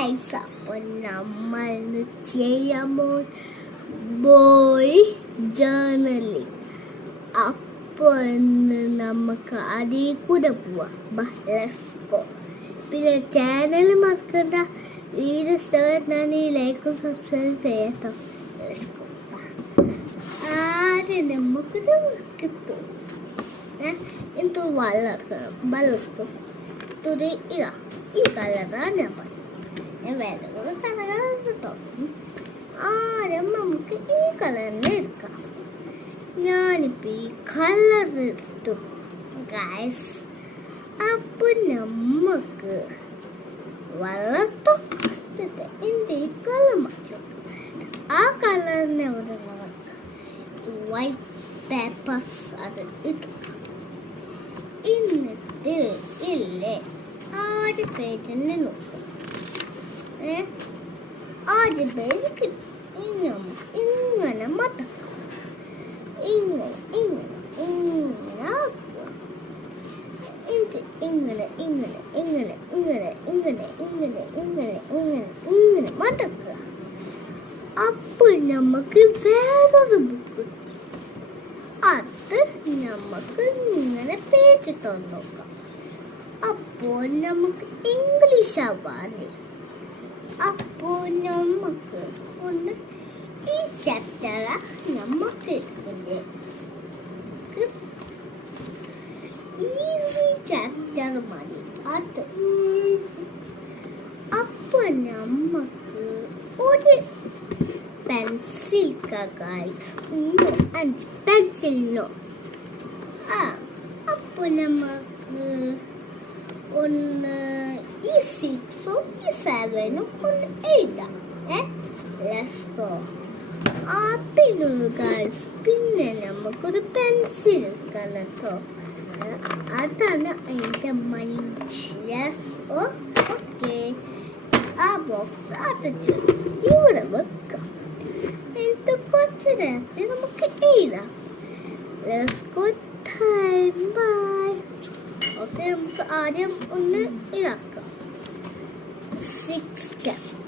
Guys അപ്പൊ നമ്മൾ ഇന്ന് ചെയ്യാൻ ബോയ് ജേർണലിംഗ് അപ്പോൾ ഇന്ന് നമുക്ക് അതിൽ കൂടെ പോവാം. ലെസ്കോ പിന്നെ ചാനൽ മറക്കണ്ട വീഡിയോ ഇഷ്ടപ്പെട്ടാണ് ഈ ലൈക്കും സബ്സ്ക്രൈബ് ചെയ്യാട്ടോ. ലെസ്കോ ആദ്യം നമുക്കിത് കിട്ടും എന്തോ വളർത്തണം? വളർത്തും. തുരി ഇതാ ഈ കളറാണ് ഞാൻ പറഞ്ഞത് ഞാൻ വേറെ കൂടെ കളറാണ് കേട്ടോ ആദ്യം നമുക്ക് ഈ കളറിനെ എടുക്കാം. ഞാനിപ്പോൾ ഈ കളർ എടുത്തു. ഗൈസ് അപ്പം നമുക്ക് വളർത്തും എന്റെ ഈ കളർ മാറ്റും ആ കളറിനെ അവിടെ വൈറ്റ് പേപ്പർസ് അത് ഇത് എന്നിട്ട് ഇല്ലേ ആദ്യ പേജിനെ നോക്കും. ആദ്യ കിട്ടും ഇങ്ങനെ ഇങ്ങനെ മതക്കും ഇങ്ങനെ ഇങ്ങനെ ഇങ്ങനെ എന്നിട്ട് ഇങ്ങനെ ഇങ്ങനെ ഇങ്ങനെ ഇങ്ങനെ ഇങ്ങനെ ഇങ്ങനെ ഇങ്ങനെ ഇങ്ങനെ ഇങ്ങനെ മതക്കുക. അപ്പോൾ നമുക്ക് വേറൊരു ബുക്ക് അത് നമുക്ക് ഇങ്ങനെ പേജ് നോക്കാം അപ്പോൾ നമുക്ക് ഇംഗ്ലീഷ് ആവാണ് അപ്പോൾ നമുക്ക് ഒന്ന് ഈ ചാപ്റ്റർ നമുക്ക് എടുക്കണ്ടേ ഈസി ചാപ്റ്റർ മതി അത് അപ്പോൾ നമുക്ക് ഒരു പെൻസിൽ ഗൈസ് അഞ്ച് പെൻസിലിനോ ആ അപ്പോൾ നമുക്ക് ഒന്ന് 7 on 8 eh? let's go ಆಪಿನೊಳಗ ಸ್ಪಿನ್ ನಮಗೊಂದು ಪೆನ್ಸಿಲ್ ಕನತು അതാണ് എൻ്റെ മൈൻഡ് യെസ് ഓക്കെ ആ ബോക്സ് അടച്ചു ഇവിടെ വെക്കാം എന്നിട്ട് കുറച്ച് നേരത്തെ നമുക്ക് എഴുതാം let's go time bye okay നമുക്ക് ആദ്യം ഒന്ന് ഇതാക്കാം six.